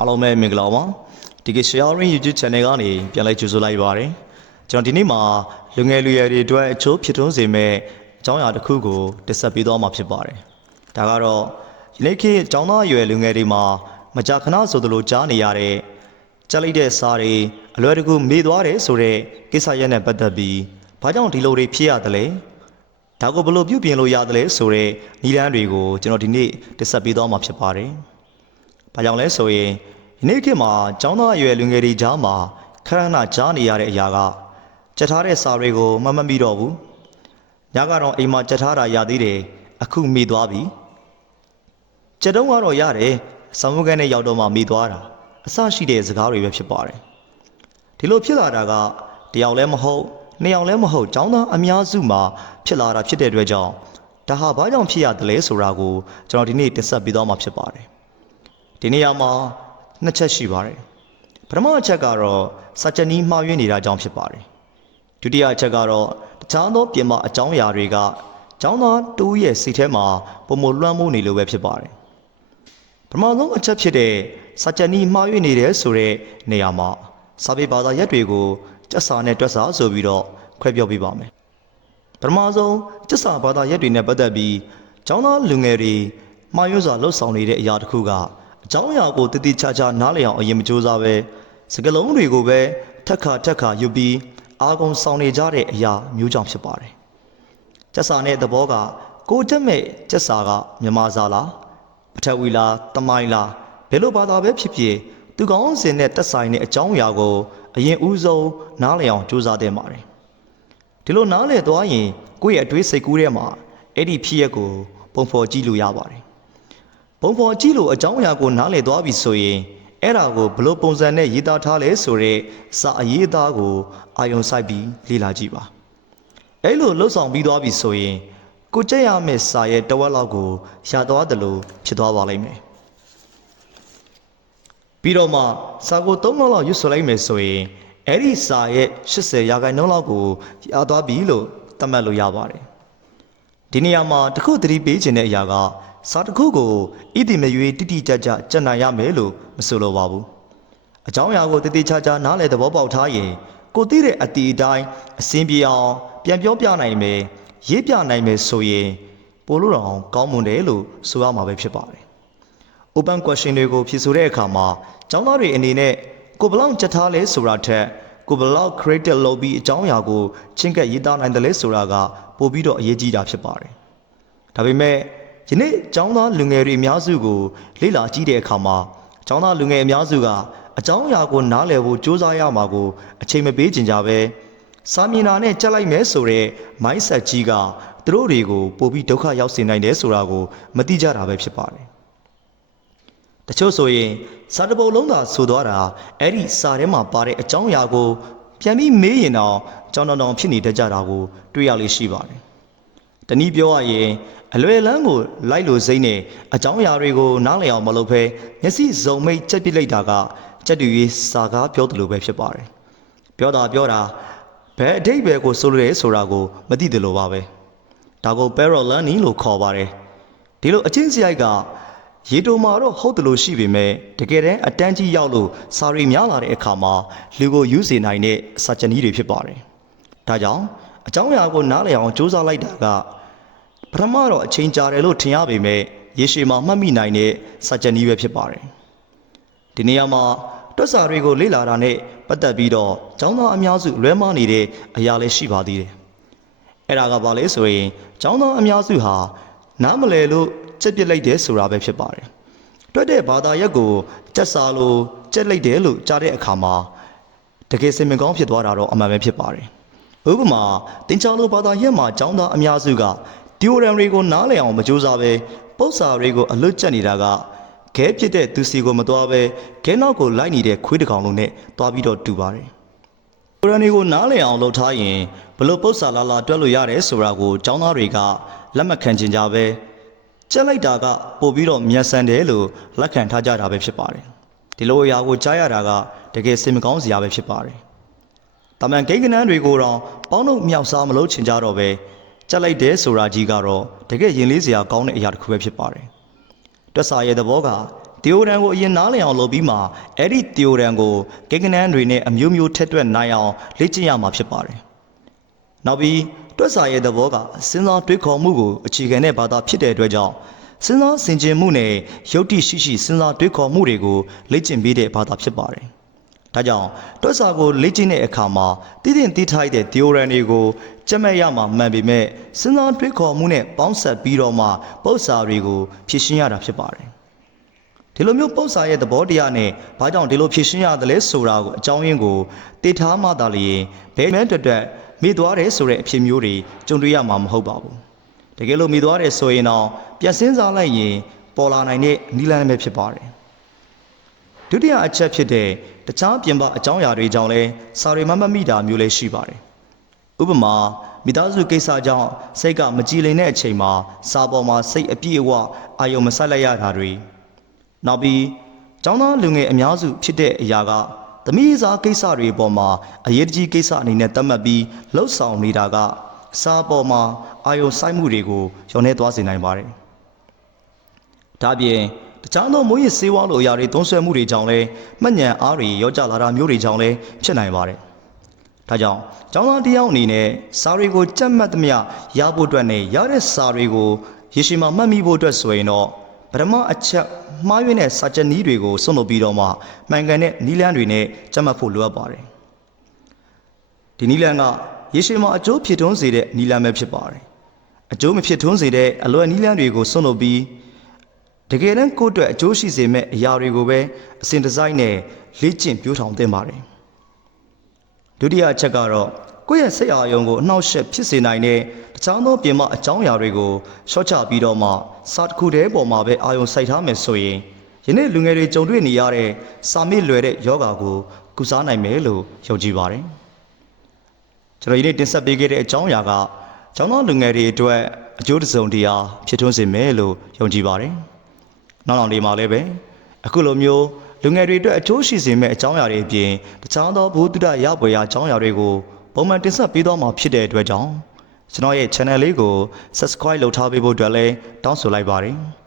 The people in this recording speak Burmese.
အားလုံးပဲမင်္ဂလာပါဒီက sharing YouTube channel ကနေပြန်လိုက်ကြိုဆိုလိုက်ပါတယ်ကျွန်တော်ဒီနေ့မှာလူငယ်လူရွယ်တွေအတွက်အချိုးဖြစ်ထွန်းစေမဲ့အကြောင်းအရာတစ်ခုကိုတင်ဆက်ပေးသွားမှာဖြစ်ပါတယ်ဒါကတော့ယနေ့ခေတ်အကြောင်းသားရွယ်လူငယ်တွေမှာမကြာခဏဆိုသလိုကြားနေရတဲ့ကြက်လိုက်တဲ့စားတွေအလွယ်တကူမေ့သွားတယ်ဆိုတဲ့ကိစ္စရပ်နဲ့ပတ်သက်ပြီးဘာကြောင့်ဒီလိုတွေဖြစ်ရတယ်လဲဒါကိုဘယ်လိုပြုပြင်လို့ရတယ်လဲဆိုတဲ့နည်းလမ်းတွေကိုကျွန်တော်ဒီနေ့တင်ဆက်ပေးသွားမှာဖြစ်ပါတယ်ဘာကြောင့်လဲဆိုရင်ဒီနေ့ခေတ်မှာကျောင်းသားအရွယ်လူငယ်တွေကြားမှာခရဏကြားနေရတဲ့အရာကကြက်ထားတဲ့စာတွေကိုမမိတော့ဘူးညကတော့အိမ်မှာကြက်ထားတာရသေးတယ်အခုမိသွားပြီကြက်တုံးကတော့ရတယ်ဆောင်းမုန်းကန်းနဲ့ရောက်တော့မှမိသွားတာအဆရှိတဲ့စကားတွေပဲဖြစ်ပါတယ်ဒီလိုဖြစ်လာတာကတယောက်လည်းမဟုတ်နှစ်ယောက်လည်းမဟုတ်ကျောင်းသားအများစုမှာဖြစ်လာတာဖြစ်တဲ့အတွက်ကြောင့်ဒါဟာဘာကြောင့်ဖြစ်ရတယ်လဲဆိုတာကိုကျွန်တော်ဒီနေ့တင်ဆက်ပေးသွားမှာဖြစ်ပါတယ်ဒီနေရာမှာနှစ်ချက်ရှိပါတယ်ပထမအချက်ကတော့စာချက်နီးမှားယွင်းနေတာကြောင့်ဖြစ်ပါတယ်ဒုတိယအချက်ကတော့တခြားသောပြင်ပအကြောင်းအရာတွေကကျောင်းသားတူရဲ့စိတ်ထဲမှာပုံမလွှမ်းမိုးနေလို့ပဲဖြစ်ပါတယ်ပထမဆုံးအချက်ဖြစ်တဲ့စာချက်နီးမှားယွင်းနေတယ်ဆိုတဲ့နေရာမှာစာပေဘာသာရပ်တွေကိုကျက်စာနဲ့တွက်စာဆိုပြီးတော့ခွဲပြောပြပါမယ်ပထမဆုံးကျက်စာဘာသာရပ်တွေနဲ့ပတ်သက်ပြီးကျောင်းသားလူငယ်တွေမှားယွင်းစွာလှုပ်ဆောင်နေတဲ့အရာတစ်ခုကအကြောင်းအရာကိုတည်တည်ချာချာနားလည်အောင်အရင်မကြိုးစားပဲစကလုံးတွေကိုပဲထက်ခါယူပြီးအာကုံဆောင်နေကြတဲ့အရာမျိုးကြောင့်ဖြစ်ပါတယ်။ကျက်စာနဲ့သဘောကကိုတက်မဲ့ကျက်စာကမြန်မာစာလားပထဝီလားတမိုင်းလားဘယ်လိုဘာသာပဲဖြစ်ဖြစ်သူကောင်းစင်နဲ့တက်ဆိုင်တဲ့အကြောင်းအရာကိုအရင်ဦးဆုံးနားလည်အောင်ကြိုးစားသင့်ပါတယ်။ဒီလိုနားလည်သွားရင်ကိုယ့်ရဲ့အတွေးစိတ်ကူးထဲမှာအဲ့ဒီဖြစ်ရက်ကိုပုံဖော်ကြည့်လို့ရပါတယ်။ပုံဖော်ကြည့်လို့အကြောင်းအရာကိုနားလည်သွားပြီဆိုရင်အဲ့ဒါကိုဘလို့ပုံစံနဲ့ရေးသားထားလဲဆိုတဲ့စာအရေးသားကိုအာယုံစိုက်ပြီးလေ့လာကြည့်ပါအဲ့လိုလှုပ်ဆောင်ပြီးသွားပြီဆိုရင်ကိုကြက်ရမယ့်စာရဲ့တဝက်လောက်ကိုရသွားတယ်လို့ဖြစ်သွားပါလိမ့်မယ်ပြီးတော့မှစာကို3လောက်ရွတ်ဆိုလိုက်မယ်ဆိုရင်အဲ့ဒီစာရဲ့80%လောက်ကိုရသွားပြီလို့သတ်မှတ်လို့ရပါတယ်ဒီနေရာမှာတခုသတိပေးခြင်းတဲ့အရာကစာတစ်ခုကိုဣတိမရွေတိတိကျကျကျက်နိုင်ရမယ်လို့မဆိုလိုပါဘူးအကြောင်းအရာကိုတည်တည်ချာချာနားလည်သဘောပေါက်ထားရင်ကိုသိတဲ့အတီအတိုင်းအစင်းပြေအောင်ပြန်ပြောပြနိုင်မယ်ရေးပြနိုင်မယ်ဆိုရင်ပိုလို့တော့ကောင်းမွန်တယ်လို့ဆိုရမှာပဲဖြစ်ပါတယ် Open question တွေကိုဖြေဆိုတဲ့အခါမှာကျောင်းသားတွေအနေနဲ့ကိုဘလောက်ချက်ထားလဲဆိုတာထက်ကိုဘလောက် creative လုပ်ပြီးအကြောင်းအရာကိုချင်းကပ်ရေးသားနိုင်တယ်လဲဆိုတာကပိုပြီးတော့အရေးကြီးတာဖြစ်ပါတယ်ဒါပေမဲ့ယနေ့ကျောင်းသားလူငယ်တွေအများစုကိုလေ့လာကြည့်တဲ့အခါမှာကျောင်းသားလူငယ်အများစုကအကြောင်းအရာကိုနားလည်ဖို့ကြိုးစားရမှာကိုအချိန်မပေးကြင်ကြပဲစာမျက်နှာနဲ့ကြက်လိုက်မဲဆိုတဲ့ mindset ကြီးကသူတို့တွေကိုပိုပြီးဒုက္ခရောက်စေနိုင်တယ်ဆိုတာကိုမသိကြတာပဲဖြစ်ပါတယ်တချို့ဆိုရင်စာတပုတ်လုံးသာဆိုသွားတာအဲ့ဒီစာထဲမှာပါတဲ့အကြောင်းအရာကိုပြန်ပြီးမေးရင်တော့ကြောင်တောင်ဖြစ်နေတတ်ကြတာကိုတွေ့ရလိမ့်ရှိပါတယ်တနည်းပြောရရင်အလွယ်လန်းကိုလိုက်လို့စိမ့်နဲ့အကြောင်းအရာတွေကိုနားလည်အောင်မလုပ်ဘဲမျက်စိစုံမိတ်ချက်ပစ်လိုက်တာကကြက်တူရေးစာကားပြောတယ်လို့ပဲဖြစ်ပါတယ်ပြောတာဘယ်အဓိပ္ပာယ်ကိုဆိုလိုရဲဆိုတာကိုမသိတယ်လို့ပါပဲဒါကို parallel learning လို့ခေါ်ပါတယ်ဒီလိုအချင်းစရိုက်ကရေတိုမှာတော့ဟုတ်တယ်လို့ရှိပေမဲ့တကယ်တမ်းအတန်းကြီးရောက်လို့စာရီများလာတဲ့အခါမှာလူကိုယူစေနိုင်တဲ့စာချနည်းတွေဖြစ်ပါတယ်ဒါကြောင့်အကြောင်းအရာကိုနားလည်အောင်စူးစမ်းလိုက်တာကပထမတော့အချိန်ကြာတယ်လို့ထင်ရပေမဲ့ရေရှည်မှာမှတ်မိနိုင်တဲ့စာချက်နည်းပဲဖြစ်ပါတယ်ဒီနေရာမှာတွက်စာတွေကိုလေ့လာတာနဲ့ပတ်သက်ပြီးတော့ကျောင်းသားအများစုလွဲမှားနေတဲ့အရာလည်းရှိပါသေးတယ်အဲ့ဒါကဘာလဲဆိုရင်ကျောင်းသားအများစုဟာနားမလည်လို့ချက်ပစ်လိုက်တယ်ဆိုတာပဲဖြစ်ပါတယ်တွက်တဲ့ဘာသာရပ်ကိုကျက်စာလို့ချက်လိုက်တယ်လို့ကြားတဲ့အခါမှာတကယ်စင်မကောင်းဖြစ်သွားတာတော့အမှန်ပဲဖြစ်ပါတယ်ဥပမာတင်ချောင်းလိုဘာသာရပ်မှာကျောင်းသားအများစုကtheorem တွေကိုနားလည်အောင်မကြိုးစားပဲပု္ပ္ပာတွေကိုအလွတ်ကျက်နေတာကခဲဖြစ်တဲ့သူစီကိုမသွားပဲခဲနောက်ကိုလိုက်နေတဲ့ခွေးတစ်ကောင်လုံးနဲ့သွားပြီးတော့တူပါတယ်။ theorem တွေကိုနားလည်အောင်လုပ်ထားရင်ဘလို့ပု္ပ္ပာလာတွက်လို့ရတယ်ဆိုတာကိုကျောင်းသားတွေကလက်မခံချင်ကြပဲကျက်လိုက်တာကပို့ပြီးတော့မျက်စံတယ်လို့လက်ခံထားကြတာပဲဖြစ်ပါတယ်။ဒီလိုအရာကိုကြားရတာကတကယ်စိတ်မကောင်းစရာပဲဖြစ်ပါတယ်။တမန်ကိန်းကနန်းတွေကိုတော့ပေါင်းတို့မြောက်စားမလို့ချင်ကြတော့ပဲကြက်လိုက်တယ်ဆိုတာကြီးကတော့တကယ်ရင်လေးစရာကောင်းတဲ့အရာတစ်ခုပဲဖြစ်ပါတယ်။တွက်စာရဲ့သဘောကတ theorem ကိုအရင်နားလည်အောင်လုပ်ပြီးမှအဲ့ဒီ theorem ကိုကိန်းဂဏန်းတွေနဲ့အမျိုးမျိုးထက်တွက်နိုင်အောင်လေ့ကျင့်ရမှာဖြစ်ပါတယ်။နောက်ပြီးတွက်စာရဲ့သဘောကစဉ်းစားတွေးခေါ်မှုကိုအခြေခံတဲ့ဘာသာဖြစ်တဲ့အတွက်ကြောင့်စဉ်းစားဆင်ခြင်မှုနဲ့ယုတ်တိရှိစဉ်းစားတွေးခေါ်မှုတွေကိုလေ့ကျင့်ပေးတဲ့ဘာသာဖြစ်ပါတယ်။ဒါကြောင့်တွက်စာကိုလေ့ကျင့်တဲ့အခါမှာတည်တင်တည်ထားတဲ့ theorem တွေကိုကြက်မဲ့ရမှာမှန်ပေမဲ့စဉ်းစားတွေးခေါ်မှုနဲ့ပေါင်းစပ်ပြီးတော့မှပု္ပ္ပစာတွေကိုဖြည့်ရှင်းရတာဖြစ်ပါတယ်။ဒီလိုမျိုးပု္ပ္ပစာရဲ့သဘောတရားနဲ့ဘာကြောင့်ဒီလိုဖြည့်ရှင်းရတယ်လဲဆိုတာကိုအကြောင်းရင်းကိုသိထားမှသာလျှင်ဘယ်မှန်တွက်မိသွားတယ်ဆိုတဲ့အဖြစ်မျိုးတွေကြုံတွေ့ရမှာမဟုတ်ပါဘူး။တကယ်လို့မိသွားတယ်ဆိုရင်တော့ပြန်စင်းစားလိုက်ရင်ပေါ်လာနိုင်တဲ့နည်းလမ်းပဲဖြစ်ပါတယ်။ဒုတိယအချက်ဖြစ်တဲ့တခြားပြင်ပအကြောင်းအရာတွေကြောင့်လဲစာရီမတ်မိတာမျိုးလည်းရှိပါတယ်။ဥပမာမိသားစုကိစ္စကြောင့်စိတ်ကမကြည်လင်တဲ့အချိန်မှာစာပေါ်မှာစိတ်အပြည့်အဝအာရုံမစိုက်လိုက်ရတာတွေနောက်ပြီးကျောင်းသားလူငယ်အများစုဖြစ်တဲ့အရာကသမီးစားကိစ္စတွေပေါ်မှာအရေးကြီးကိစ္စအနေနဲ့သတ်မှတ်ပြီးလှုပ်ဆောင်နေတာကစာပေါ်မှာအာရုံစိုက်မှုတွေကိုလျော့နေသွားစေနိုင်ပါတယ်။ဒါပြင်တခြားသောမိုးရစေးဝါးလိုအရာတွေသုံးဆွဲမှုတွေကြောင့်လည်းမှတ်ဉာဏ်အားတွေရောကျလာတာမျိုးတွေကြောင့်လည်းဖြစ်နိုင်ပါတယ်။ဒါကြောင့်ကျောင်းသားတစ်ယောက်အနေနဲ့စာတွေကိုကြက်မှတ်သမျှရဖို့အတွက်နဲ့ရတဲ့စာတွေကိုရေရှည်မှာမှတ်မိဖို့အတွက်ဆိုရင်တော့ပထမအချက်မှားယွင်းတဲ့စာချက်နည်းတွေကိုစွန့်လွတ်ပြီးတော့မှမှန်ကန်တဲ့နည်းလမ်းတွေနဲ့ကြက်မှတ်ဖို့လိုအပ်ပါတယ်။ဒီနည်းလမ်းကရေရှည်မှာအကျိုးဖြစ်ထွန်းစေတဲ့နည်းလမ်းပဲဖြစ်ပါတယ်။အကျိုးမဖြစ်ထွန်းစေတဲ့အလွယ်နည်းလမ်းတွေကိုစွန့်လွတ်ပြီးတကယ်တမ်းကိုယ့်အတွက်အကျိုးရှိစေမဲ့အရာတွေကိုပဲအစဉ်တစိုက်နဲ့လေ့ကျင့်ပြိုးထောင်သင့်ပါတယ်။ဒုတိယအချက်ကတော့ကိုယ့်ရဲ့စိတ်အာရုံကိုအနှောက်အယှက်ဖြစ်စေနိုင်တဲ့တခြားသောပြင်ပအကြောင်းအရာတွေကိုရှော့ချပြီးတော့မှစာတစ်ခုတည်းပေါ်မှာပဲအာရုံစိုက်ထားမယ်ဆိုရင်ယနေ့လူငယ်တွေကြုံတွေ့နေရတဲ့စာမေ့လွယ်တဲ့ယောဂါကိုကုစားနိုင်မယ်လို့ယုံကြည်ပါတယ်။ကျွန်တော်ဒီနေ့တင်ဆက်ပေးခဲ့တဲ့အကြောင်းအရာကကျောင်းသားလူငယ်တွေအတွက်အကျိုးတစုံတရာဖြစ်ထွန်းစေမယ်လို့ယုံကြည်ပါတယ်။နောက်နေ့မှာလည်းပဲအခုလိုမျိုးလူငယ်တွေအတွက်အကျိုးရှိစေမယ့်အကြောင်းအရာတွေအပြင်တခြားသောဘုဒ္ဓရပွေရာအကြောင်းအရာတွေကိုပုံမှန်တင်ဆက်ပေးသွားမှာဖြစ်တဲ့အတွက်ကြောင့်ကျွန်တော်ရဲ့ channel လေးကို subscribe လုပ်ထားပေးဖို့အတွက်လည်းတောင်းဆိုလိုက်ပါတယ်။